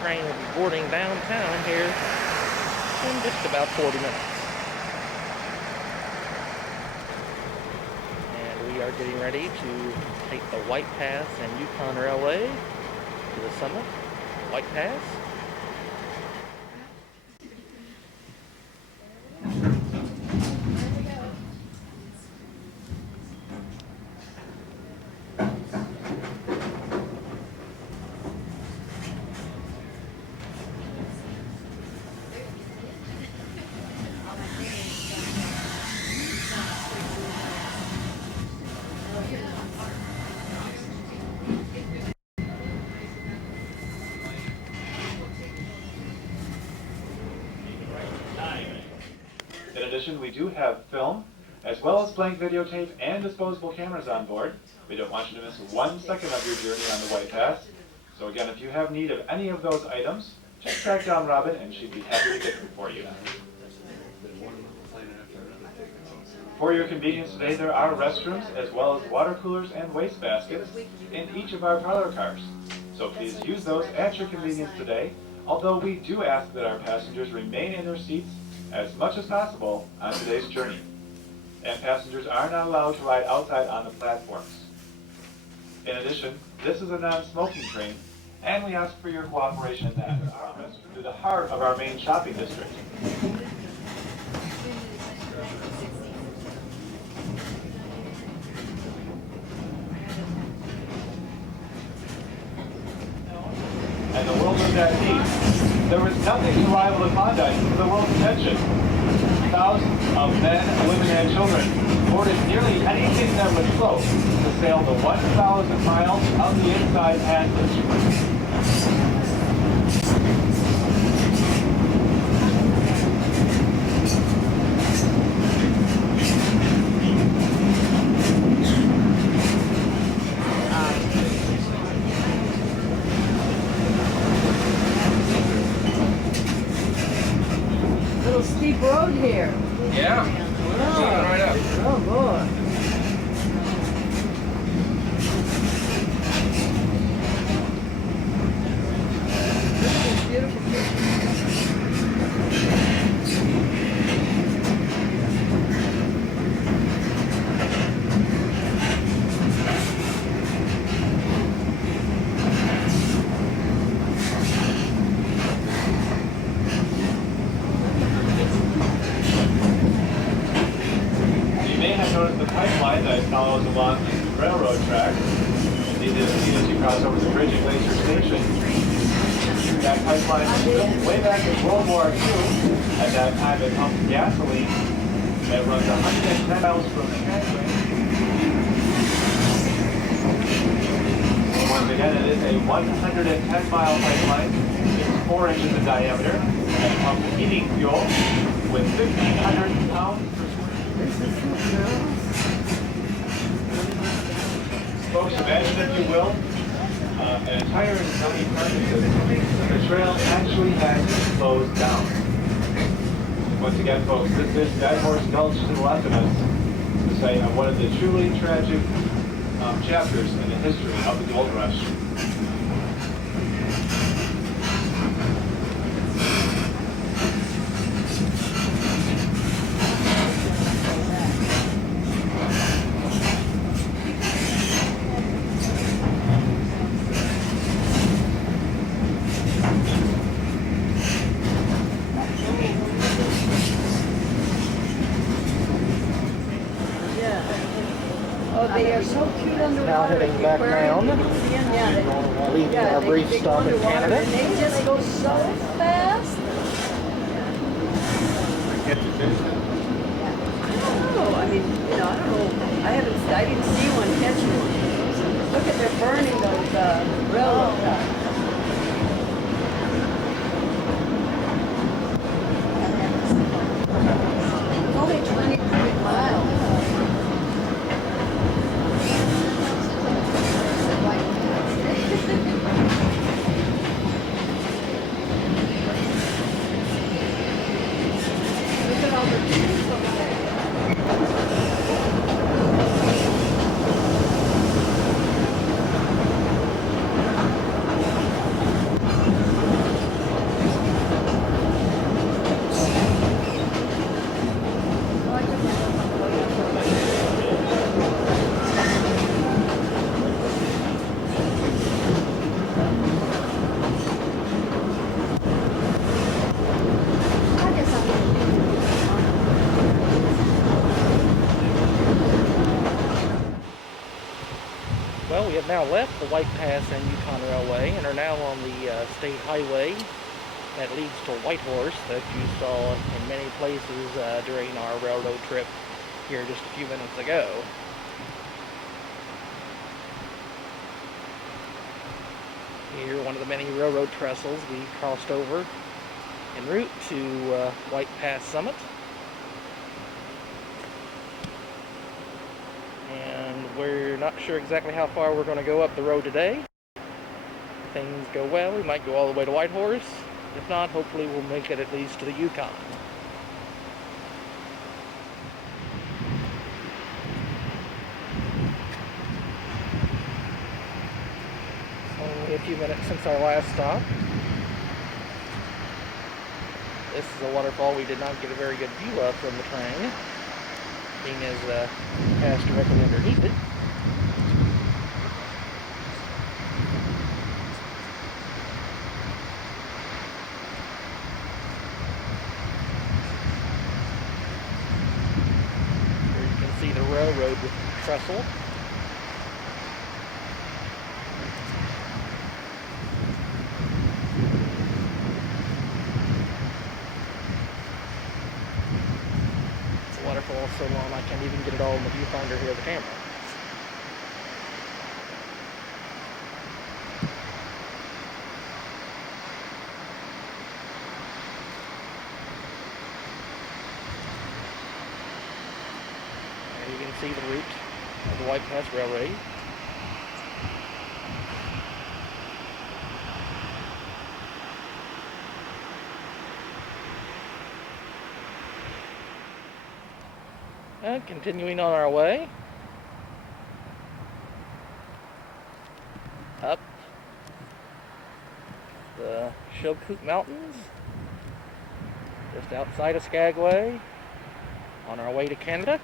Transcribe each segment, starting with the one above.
train will be boarding downtown here in just about 40 minutes. And we are getting ready to take the White Pass and Yukon Railway to the summit. White Pass. In addition, we do have film, as well as blank videotape and disposable cameras on board. We don't want you to miss 1 second of your journey on the White Pass. So again, if you have need of any of those items, just track down Robin and she'd be happy to get them for you. For your convenience today, there are restrooms, as well as water coolers and waste baskets in each of our parlor cars. So please use those at your convenience today, although we do ask that our passengers remain in their seats as much as possible on today's journey. And passengers are not allowed to ride outside on the platforms. In addition, this is a non-smoking train, and we ask for your cooperation in that through the heart of our main shopping district. And the world was at peace. There was nothing to rival the Klondike for the world's attention. Thousands of men, women, and children boarded nearly anything that would float to sail the 1,000 miles of the inside passage. Steep road here. Yeah, we're right up. Oh boy. This is beautiful. That follows along the railroad track. You can see as you cross over the bridge at Glacier Station. That pipeline was built way back in World War II. At that time, it pumped gasoline that runs 110 miles from Skagway. Once again, it is a 110-mile pipeline. It's 4 inches in diameter and pumps heating fuel with 1,500 pounds per square meter. Folks, imagine, if you will, an entire county park system. The trail actually has closed down. Once again, folks, this is Dead Horse Gulch to the left of us, the site of one of the truly tragic chapters in the history of the gold rush. They are so cute underwater. Now heading back down. Yeah, Leaving a brief stop in Canada. And they just go so fast. Oh, I mean, I don't know. I didn't see one catch one. Look at, they're burning those railroad ties. It's only 20 miles. now left the White Pass and Yukon Railway and are now on the state highway that leads to Whitehorse that you saw in many places during our railroad trip here just a few minutes ago. Here, one of the many railroad trestles we crossed over en route to White Pass Summit. And we're not sure exactly how far we're going to go up the road today. If things go well, we might go all the way to Whitehorse. If not, hopefully we'll make it at least to the Yukon. Only a few minutes since our last stop. This is a waterfall we did not get a very good view of from the train, being as passed directly underneath it. Here you can see the railroad trestle. Waterfall so long I can't even get it all in the viewfinder here of the camera. There you can see the route of the White Pass Railway. And continuing on our way up the Shilkoot Mountains, just outside of Skagway, on our way to Canada.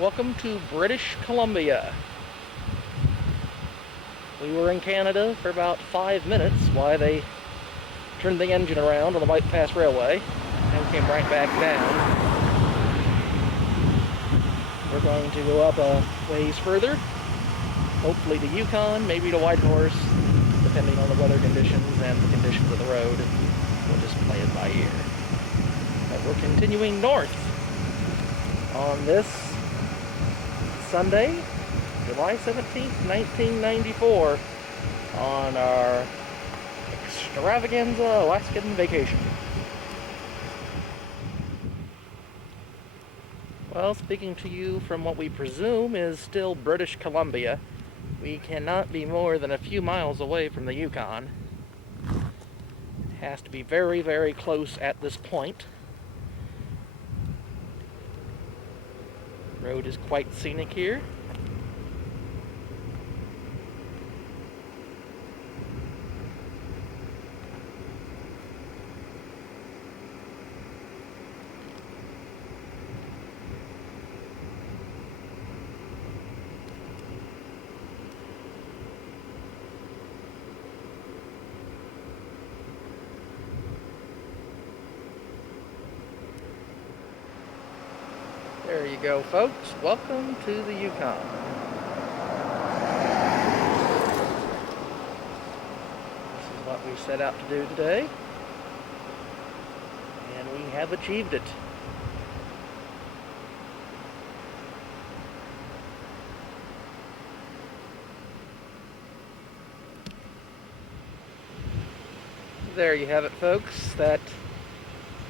Welcome to British Columbia. We were in Canada for about 5 minutes while they turned the engine around on the White Pass Railway and came right back down. We're going to go up a ways further, hopefully to Yukon, maybe to Whitehorse, depending on the weather conditions and the conditions of the road. We'll just play it by ear. But we're continuing north on this Sunday, July 17th, 1994, on our extravaganza Alaskan vacation. Well, speaking to you from what we presume is still British Columbia, we cannot be more than a few miles away from the Yukon. It has to be very, very close at this point. The road is quite scenic here. There you go, folks. Welcome to the Yukon. This is what we set out to do today, and we have achieved it. There you have it, folks. That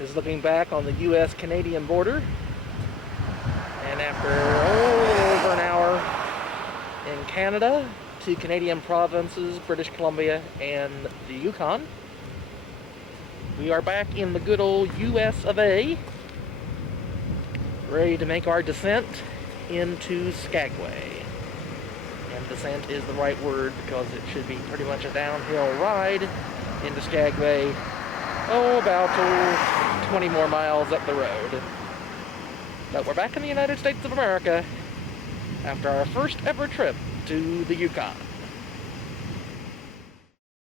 is looking back on the U.S.-Canadian border. And after over an hour in Canada, 2 Canadian provinces, British Columbia and the Yukon, we are back in the good old US of A, ready to make our descent into Skagway. And descent is the right word because it should be pretty much a downhill ride into Skagway about 20 more miles up the road. But we're back in the United States of America after our first ever trip to the Yukon.